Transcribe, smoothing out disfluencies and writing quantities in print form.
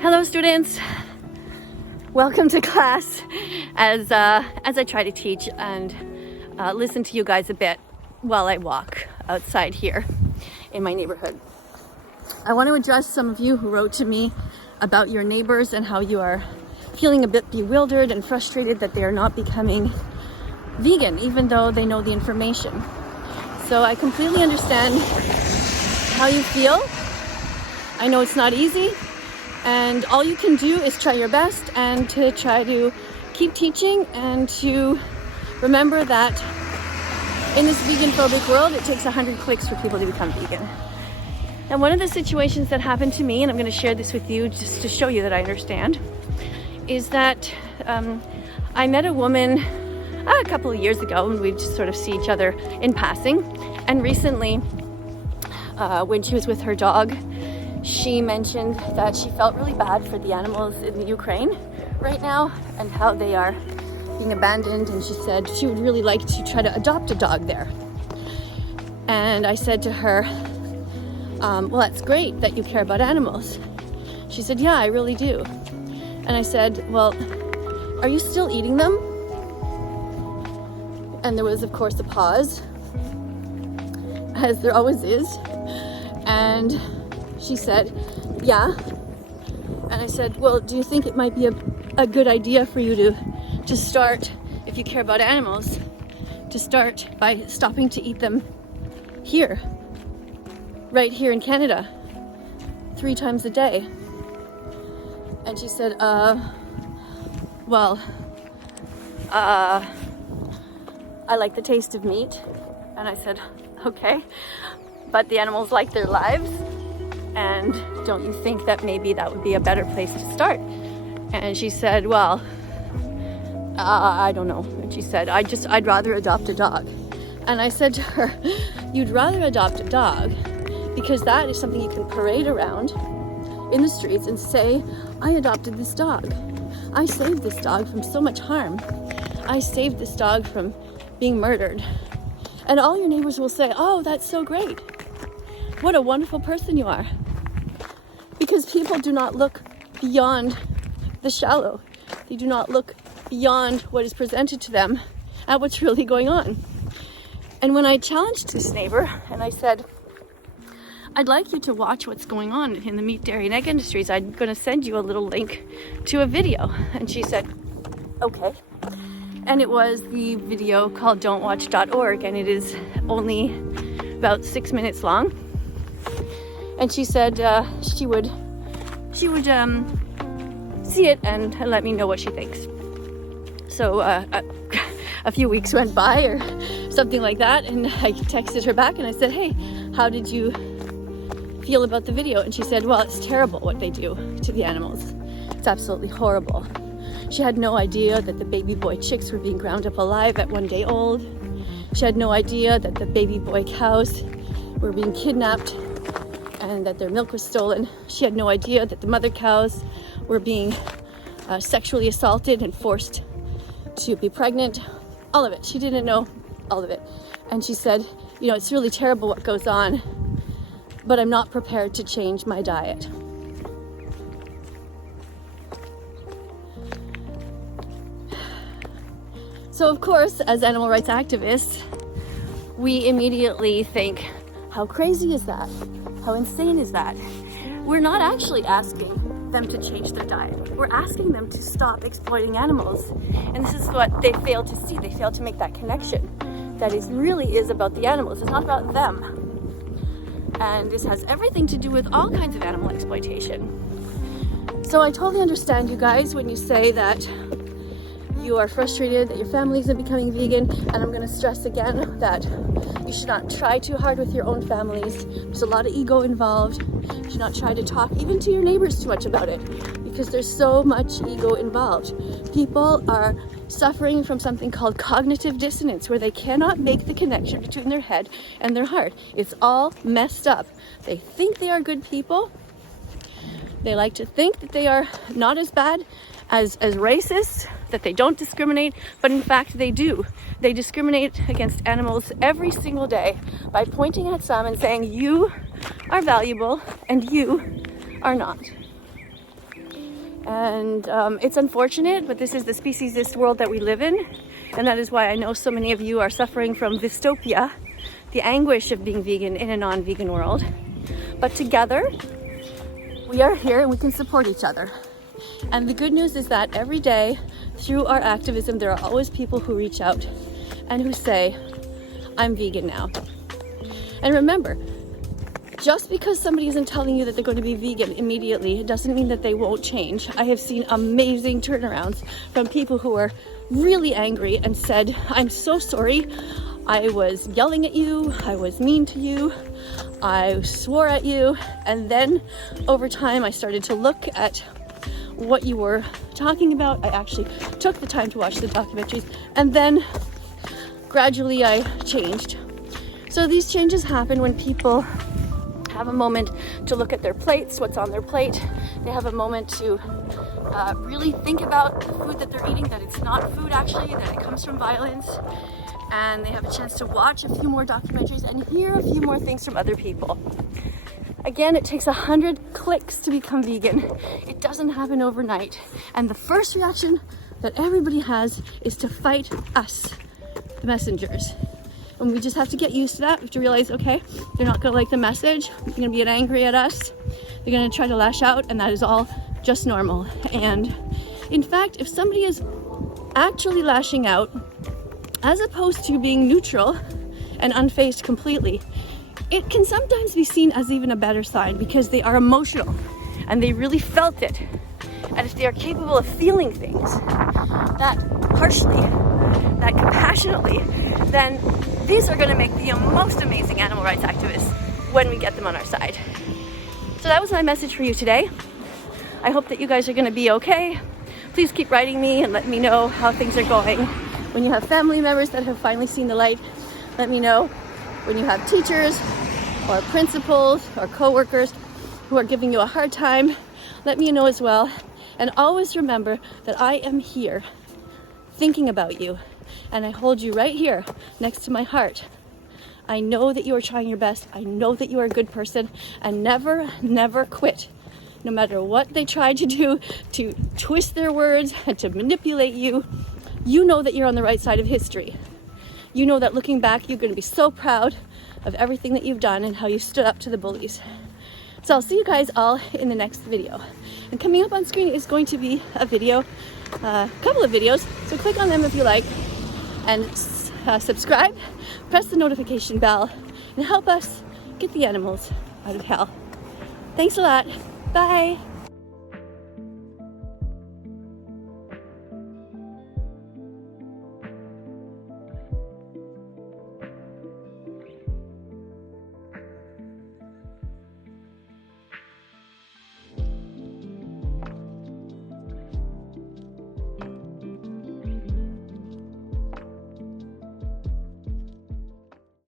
Hello students, welcome to class as I try to teach and listen to you guys a bit while I walk outside here in my neighborhood. I want to address some of you who wrote to me about your neighbors and how you are feeling a bit bewildered and frustrated that they are not becoming vegan even though they know the information. So I completely understand how you feel. I know it's not easy. And all you can do is try your best and to try to keep teaching and to remember that in this vegan phobic world, it takes 100 clicks for people to become vegan. And one of the situations that happened to me, and I'm going to share this with you just to show you that I understand, is that I met a woman a couple of years ago and we just sort of see each other in passing. And recently, when she was with her dog, she mentioned that she felt really bad for the animals in the Ukraine right now and how they are being abandoned, and she said she would really like to try to adopt a dog there. And I said to her, well, that's great that you care about animals. She said, yeah, I really do. And I said, well, are you still eating them? And there was, of course, a pause, as there always is. And she said, yeah. And I said, well, do you think it might be a good idea for you to start, if you care about animals, to start by stopping to eat them here, right here in Canada, 3 times a day? And she said, well, I like the taste of meat. And I said, okay, but the animals like their lives. And don't you think that maybe that would be a better place to start? And she said, well, I don't know. And she said, I'd rather adopt a dog. And I said to her, you'd rather adopt a dog because that is something you can parade around in the streets and say, I adopted this dog. I saved this dog from so much harm. I saved this dog from being murdered. And all your neighbors will say, oh, that's so great. What a wonderful person you are. Because people do not look beyond the shallow. They do not look beyond what is presented to them at what's really going on. And when I challenged this neighbor and I said, I'd like you to watch what's going on in the meat, dairy, and egg industries. I'm going to send you a little link to a video. And she said, okay. And it was the video called don'twatch.org, and it is only about 6 minutes long. And she said she would see it and let me know what she thinks. So a few weeks went by or something like that, and I texted her back and I said, hey, how did you feel about the video? And she said, well, it's terrible what they do to the animals. It's absolutely horrible. She had no idea that the baby boy chicks were being ground up alive at 1 day old. She had no idea that the baby boy cows were being kidnapped and that their milk was stolen. She had no idea that the mother cows were being sexually assaulted and forced to be pregnant. All of it. She didn't know all of it. And she said, you know, it's really terrible what goes on, but I'm not prepared to change my diet. So of course, as animal rights activists, we immediately think, how crazy is that? How insane is that? We're not actually asking them to change their diet. We're asking them to stop exploiting animals. And this is what they fail to see. They fail to make that connection. That it really is about the animals. It's not about them. And this has everything to do with all kinds of animal exploitation. So I totally understand you guys when you say that you are frustrated that your family isn't becoming vegan, and I'm going to stress again that you should not try too hard with your own families. There's a lot of ego involved. You should not try to talk even to your neighbors too much about it, because there's so much ego involved. People are suffering from something called cognitive dissonance, where they cannot make the connection between their head and their heart. It's all messed up. They think they are good people. They like to think that they are not as bad as racist, that they don't discriminate, but in fact they do. They discriminate against animals every single day by pointing at some and saying, you are valuable and you are not. And it's unfortunate, but this is the speciesist world that we live in. And that is why I know so many of you are suffering from dystopia, the anguish of being vegan in a non-vegan world. But together, we are here and we can support each other. And the good news is that every day, through our activism, there are always people who reach out and who say, I'm vegan now. And remember, just because somebody isn't telling you that they're going to be vegan immediately, it doesn't mean that they won't change. I have seen amazing turnarounds from people who are really angry and said, I'm so sorry. I was yelling at you. I was mean to you. I swore at you. And then over time, I started to look at what you were talking about. I actually took the time to watch the documentaries, and then gradually I changed. So these changes happen when people have a moment to look at their plates, what's on their plate. They have a moment to really think about the food that they're eating, that it's not food actually, that it comes from violence. And they have a chance to watch a few more documentaries and hear a few more things from other people. Again, it takes 100 clicks to become vegan. It doesn't happen overnight. And the first reaction that everybody has is to fight us, the messengers. And we just have to get used to that. We have to realize, okay, they're not gonna like the message. They're gonna be angry at us. They're gonna try to lash out, and that is all just normal. And in fact, if somebody is actually lashing out, as opposed to being neutral and unfazed completely, it can sometimes be seen as even a better sign, because they are emotional and they really felt it. And if they are capable of feeling things that harshly, that compassionately, then these are going to make the most amazing animal rights activists when we get them on our side. So that was my message for you today. I hope that you guys are going to be okay. Please keep writing me and let me know how things are going. When you have family members that have finally seen the light, let me know. When you have teachers or principals or coworkers who are giving you a hard time, let me know as well. And always remember that I am here thinking about you, and I hold you right here next to my heart. I know that you are trying your best. I know that you are a good person, and never, never quit. No matter what they try to do to twist their words and to manipulate you, you know that you're on the right side of history. You know that looking back, you're going to be so proud of everything that you've done and how you stood up to the bullies. So I'll see you guys all in the next video. And coming up on screen is going to be a video, a couple of videos. So click on them if you like, and subscribe, press the notification bell, and help us get the animals out of hell. Thanks a lot. Bye.